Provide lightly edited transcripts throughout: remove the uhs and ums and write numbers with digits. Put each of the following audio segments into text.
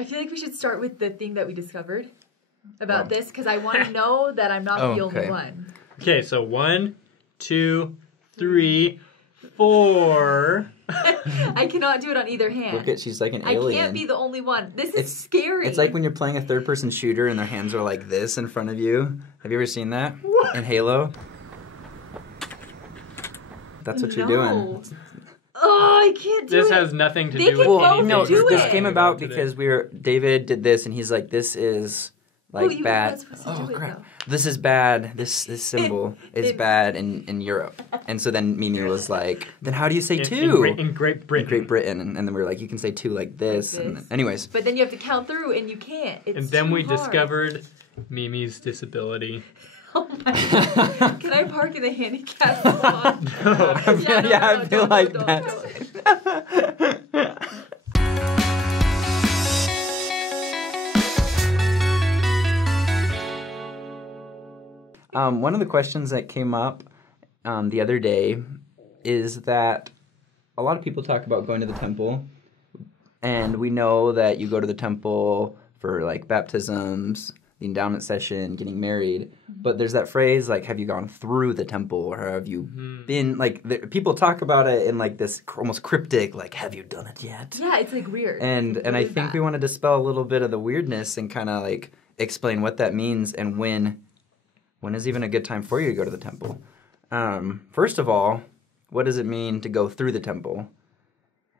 I feel like we should start with the thing that we discovered about this, because I want to know that I'm not the only one. Okay, so 1, 2, 3, 4. I cannot do it on either hand. Look at, she's like an alien. I can't be the only one. This is scary. It's like when you're playing a third-person shooter and their hands are like this in front of you. Have you ever seen that? What? In Halo? That's what you're doing. Oh, I can't do it. This has nothing to do with anything. No, do this it. came about because David did this, and he's like, this is like bad. Oh, crap. This is bad. This symbol is bad in Europe. And so then Mimi was like, then how do you say two? In Great Britain. In Great Britain. And then we were like, you can say two like this. And then, anyways. But then you have to count through, and you can't. It's and then too we hard. discovered Mimi's disability. Oh my God. Can I park in the handicap spot? No. I feel like that's... One of the questions that came up the other day is that a lot of people talk about going to the temple, and we know that you go to the temple for like baptisms, the endowment session, getting married, but there's that phrase like, have you gone through the temple, or have you been, like, people talk about it in like this almost cryptic, like, have you done it yet? Yeah, it's like weird. And I think we want to dispel a little bit of the weirdness and kind of like explain what that means and when is even a good time for you to go to the temple. First of all, what does it mean to go through the temple?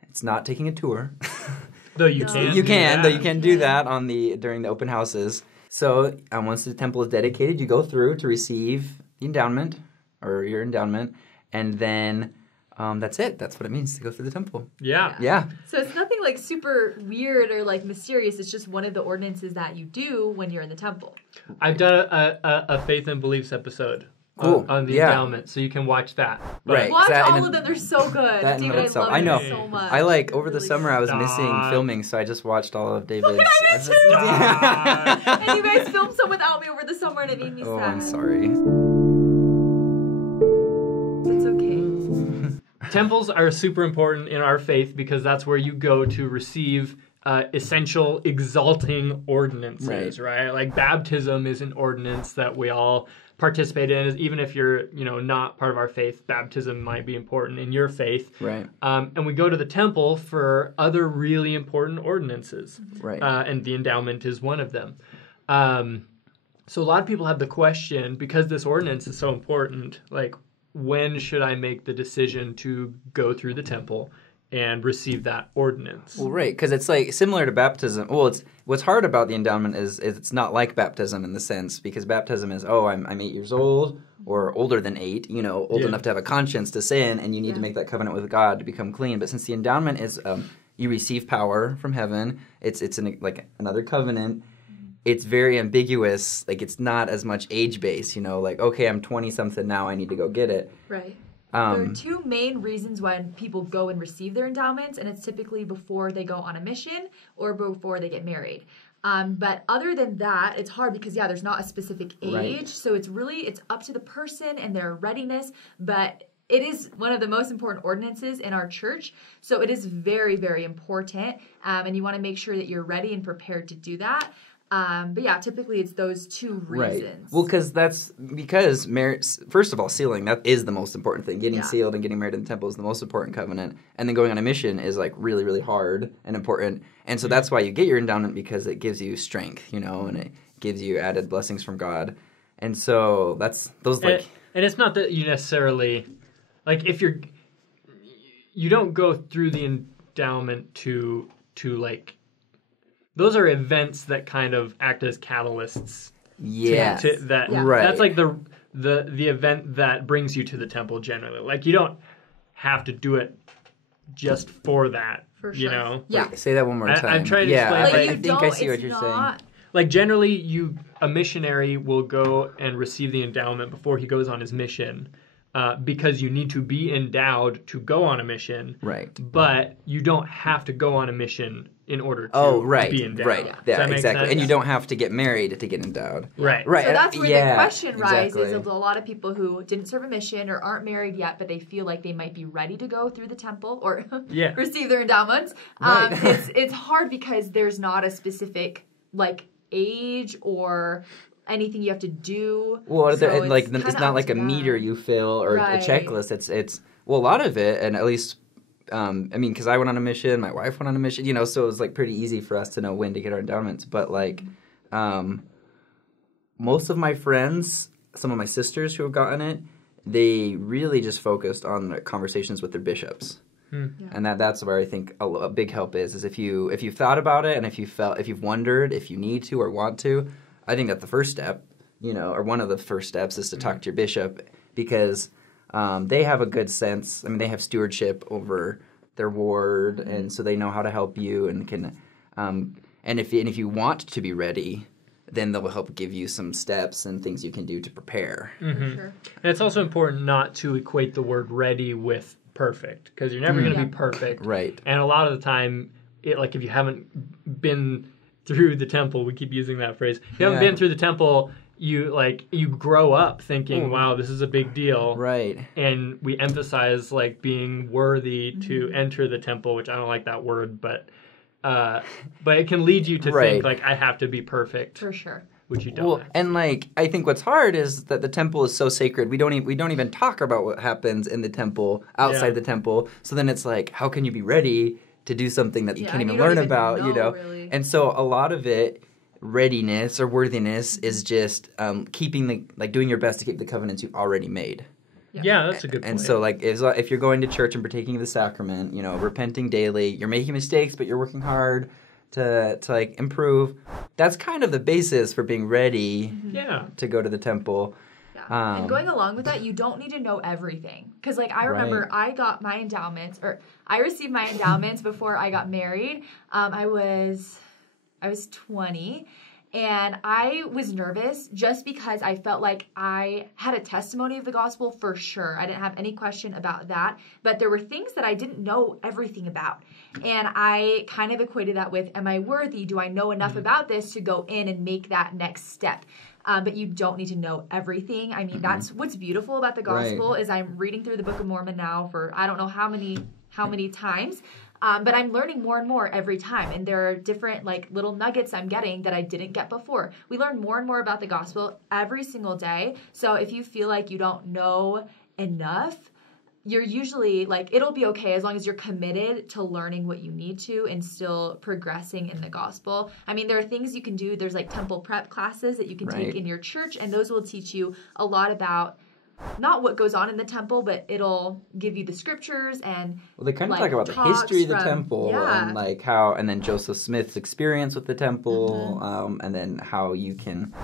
It's not taking a tour. Though you can. You can, though you can do that during the open houses. So once the temple is dedicated, you go through to receive the endowment, or your endowment, and then that's it. That's what it means to go through the temple. Yeah. So it's nothing like super weird or like mysterious. It's just one of the ordinances that you do when you're in the temple. I've done a faith and beliefs episode on the endowment, so you can watch that. But Right. Watch all of them. They're so good. That in David, itself, I I know. love them so much. I like over the Really summer I was Stop. missing filming, so I just watched all of David's. Look at that too. And you guys filmed some without me over the summer, and it made me sad. Oh, I'm sorry. It's okay. Temples are super important in our faith because that's where you go to receive essential exalting ordinances, right? Like baptism is an ordinance that we all participate in. Even if you're, not part of our faith, baptism might be important in your faith. Right. And we go to the temple for other really important ordinances. Right. And the endowment is one of them. So a lot of people have the question, because this ordinance is so important, like, when should I make the decision to go through the temple and receive that ordinance? Well, right, because it's like similar to baptism. Well, what's hard about the endowment is it's not like baptism in the sense, because baptism is, I'm 8 years old or older than 8, old enough to have a conscience to sin, and you need to make that covenant with God to become clean. But since the endowment is, you receive power from heaven, it's like another covenant. It's very ambiguous. Like, it's not as much age-based, like, okay, I'm 20-something now, I need to go get it. Right. There are two main reasons why people go and receive their endowments, and it's typically before they go on a mission or before they get married. But other than that, it's hard because, there's not a specific age. Right. So it's up to the person and their readiness, but it is one of the most important ordinances in our church. So it is very, very important, and you want to make sure that you're ready and prepared to do that. But typically it's those two reasons. Right. Well, because marriage, first of all, sealing, that is the most important thing. Getting sealed and getting married in the temple is the most important covenant. And then going on a mission is like really, really hard and important. And so that's why you get your endowment, because it gives you strength, and it gives you added blessings from God. And so that's those like... And it's not that you necessarily, like, if you don't go through the endowment to like, those are events that kind of act as catalysts. Yes. Right. That's like the event that brings you to the temple generally. Like, you don't have to do it just for that. For sure. Yeah. Wait, say that one more time. I'm trying to explain. Like, I think I see what you're saying. Like, generally, a missionary will go and receive the endowment before he goes on his mission, because you need to be endowed to go on a mission. Right. But you don't have to go on a mission in order to be endowed. Right. Does Yeah, that make exactly. sense? And you don't have to get married to get endowed. Right. Right. So that's where the question exactly. rises of a lot of people who didn't serve a mission or aren't married yet, but they feel like they might be ready to go through the temple or receive their endowments. Right. It's hard because there's not a specific like age or anything you have to do. Well, so it's not like a meter you fill or a checklist. It's a lot of it, and at least because I went on a mission, my wife went on a mission, so it was like pretty easy for us to know when to get our endowments. But like most of my friends, some of my sisters who have gotten it, they really just focused on the conversations with their bishops. Yeah. And that's where I think a big help is if you've thought about it and if you've wondered if you need to or want to, I think that's the first step, or one of the first steps is to talk to your bishop, because they have a good sense. I mean, they have stewardship over their ward, and so they know how to help you and can. And if you want to be ready, then they'll help give you some steps and things you can do to prepare. Mm-hmm. Sure. And it's also important not to equate the word ready with perfect, because you're never going to be perfect. Right. And a lot of the time, if you haven't been through the temple, we keep using that phrase. If you haven't been through the temple, you grow up thinking, wow, this is a big deal. Right. And we emphasize being worthy to enter the temple, which I don't like that word, but it can lead you to think I have to be perfect. For sure. Which you don't. Well, and I think what's hard is that the temple is so sacred. We don't even talk about what happens in the temple, outside the temple. So then it's how can you be ready to do something that you can't even learn about, really. And so a lot of it, readiness or worthiness, is just keeping doing your best to keep the covenants you've already made. Yeah, that's a good point. And so if you're going to church and partaking of the sacrament, repenting daily, you're making mistakes, but you're working hard to improve. That's kind of the basis for being ready to go to the temple. Yeah. And going along with that, you don't need to know everything. Because, I remember I got my endowments, or I received my endowments before I got married. I was 20, and I was nervous just because I felt like I had a testimony of the gospel for sure. I didn't have any question about that. But there were things that I didn't know everything about. And I kind of equated that with, am I worthy? Do I know enough about this to go in and make that next step? But you don't need to know everything. I mean, that's what's beautiful about the gospel is I'm reading through the Book of Mormon now for I don't know how many times. But I'm learning more and more every time. And there are different little nuggets I'm getting that I didn't get before. We learn more and more about the gospel every single day. So if you feel like you don't know enough, you're usually it'll be okay as long as you're committed to learning what you need to and still progressing in the gospel. I mean, there are things you can do. There's temple prep classes that you can take in your church, and those will teach you a lot about not what goes on in the temple, but it'll give you the scriptures and they kind of talk about the history of the temple and how, and then Joseph Smith's experience with the temple, and then how you can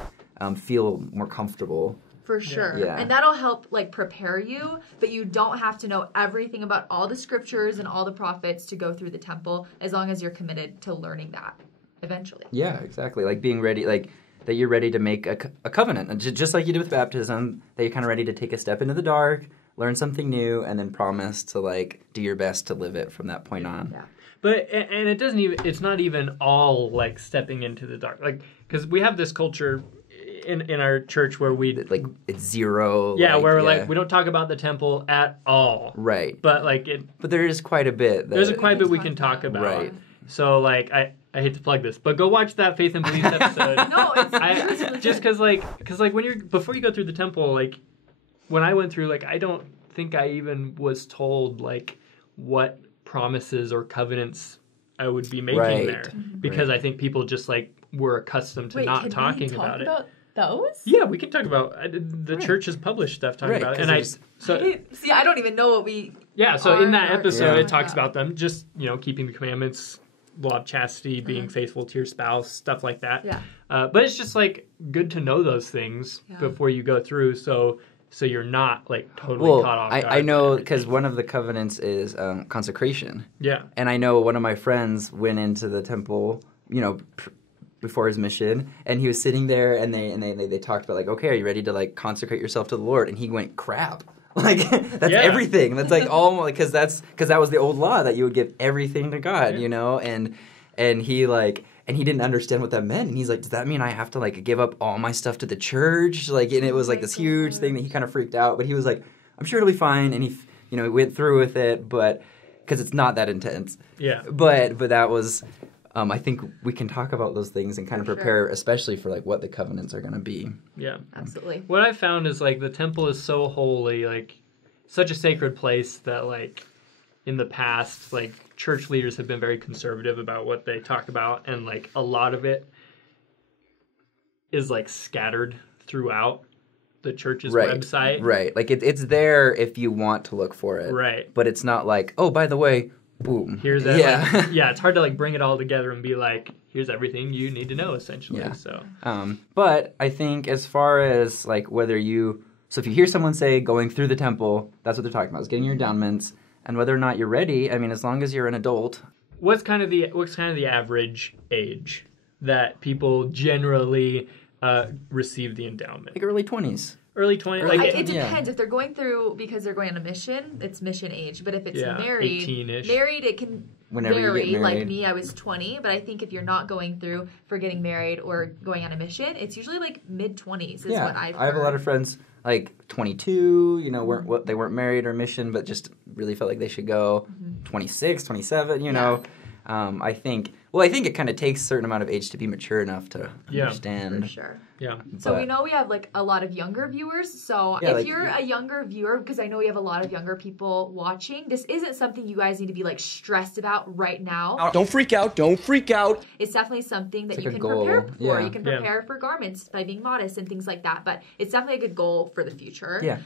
feel more comfortable. For sure. Yeah. And that'll help prepare you, but you don't have to know everything about all the scriptures and all the prophets to go through the temple as long as you're committed to learning that eventually. Yeah, exactly. Being ready, that you're ready to make a covenant, just like you did with baptism, that you're kind of ready to take a step into the dark, learn something new, and then promise to do your best to live it from that point on. Yeah. But and it's not even all stepping into the dark, because we have this culture in our church where we it's zero. Yeah, where we don't talk about the temple at all. Right. But but there is quite a bit. There's quite a bit we can talk about. Right. So I hate to plug this, but go watch that Faith and Belief episode. No, it's just because when before you go through the temple, when I went through, I don't think I even was told what promises or covenants I would be making there, because I think people just were accustomed to not talking about it. Those? Yeah, we can talk about the church has published stuff talking about it, and I don't even know what we. Yeah, so in that episode, it talks about them just keeping the commandments, law of chastity, being faithful to your spouse, stuff like that. Yeah. But it's just good to know those things before you go through, so you're not totally caught off guard. I know because one of the covenants is consecration. Yeah. And I know one of my friends went into the temple, before his mission, and he was sitting there, and they talked about okay, are you ready to consecrate yourself to the Lord? And he went, crap. That's everything. That's all because that was the old law that you would give everything to God, and and he didn't understand what that meant, and he's like, does that mean I have to like give up all my stuff to the church? Like, and it was like this huge thing that he kind of freaked out, but he was like, I'm sure it'll be fine, and he went through with it, but because it's not that intense. Yeah. But that was, I think we can talk about those things and kind of prepare, especially for like what the covenants are going to be. Yeah. Absolutely. What I found is like the temple is so holy, like such a sacred place that like in the past, like church leaders have been very conservative about what they talk about, and like a lot of it is like scattered throughout the church's website. Right. Like it's there if you want to look for it. Right. But it's not like, oh, by the way, boom. Here's that. Yeah. Like, yeah, it's hard to like bring it all together and be like, here's everything you need to know essentially. Yeah. So but I think as far as like so if you hear someone say going through the temple, that's what they're talking about, is getting your endowments, and whether or not you're ready, I mean, as long as you're an adult. What's kind of the average age that people generally receive the endowment? Like early 20s. Early 20s? It depends. If they're going through because they're going on a mission, it's mission age. But if it's married, 18-ish. It can Whenever vary. you get married. Like me, I was 20. But I think if you're not going through for getting married or going on a mission, it's usually like mid-20s is what I've heard. I have a lot of friends like 22, they weren't married or mission, but just really felt like they should go. 26, 27, I think it kind of takes a certain amount of age to be mature enough to understand. For sure. Yeah. So we know we have like a lot of younger viewers. So if you're a younger viewer, because I know we have a lot of younger people watching, this isn't something you guys need to be like stressed about right now. Don't freak out. Don't freak out. It's definitely something that you can goal. prepare for. Yeah. You can prepare for garments by being modest and things like that. But it's definitely a good goal for the future. Yeah.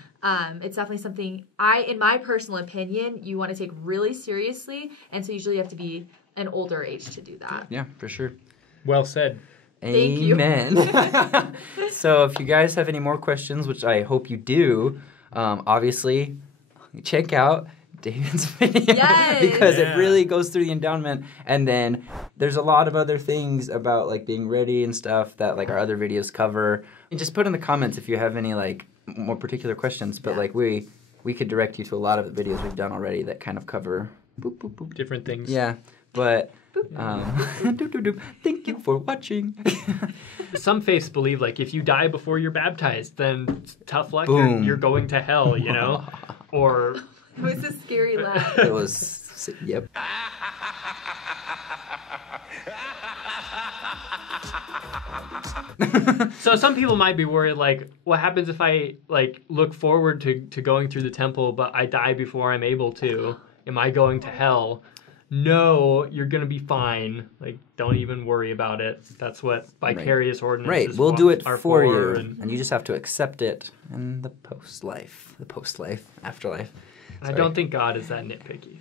It's definitely something in my personal opinion, you want to take really seriously. And so usually you have to be an older age to do that. Yeah, for sure. Well said. Thank you. Amen. So if you guys have any more questions, which I hope you do, obviously check out David's video because it really goes through the endowment, and then there's a lot of other things about like being ready and stuff that like our other videos cover. And just put in the comments if you have any like more particular questions, but like we could direct you to a lot of the videos we've done already that kind of cover different things. Yeah. But thank you for watching. Some faiths believe like if you die before you're baptized, then tough luck, you're going to hell, Or it was a scary laugh. It was, yep. So some people might be worried, like, what happens if I like look forward to going through the temple, but I die before I'm able to? Am I going to hell? No, you're going to be fine. Like, don't even worry about it. That's what vicarious ordinances Right, we'll do it are for you. And you just have to accept it in the post-life, afterlife. I don't think God is that nitpicky.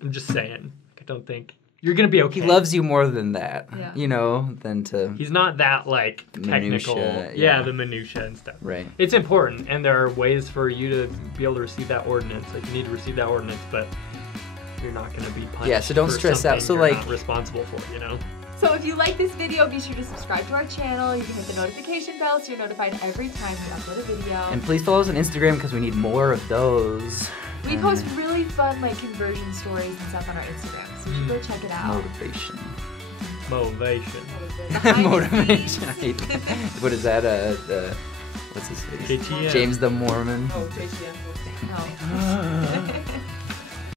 I'm just saying. I don't think you're going to be okay. He loves you more than that, yeah. than to... He's not that, like, technical. Minutia, the minutia and stuff. Right. It's important, and there are ways for you to be able to receive that ordinance. Like, you need to receive that ordinance, but you're not going to be punished. Yeah, so don't stress out. So, you're like, not responsible for, So if you like this video, be sure to subscribe to our channel. You can hit the notification bell so you're notified every time we upload a video. And please follow us on Instagram because we need more of those. We post really fun like conversion stories and stuff on our Instagram, so you should go check it out. Motivation. Motivation. I hate that. What is that? What's his face? KTM. James the Mormon. Oh, JTM. Oh.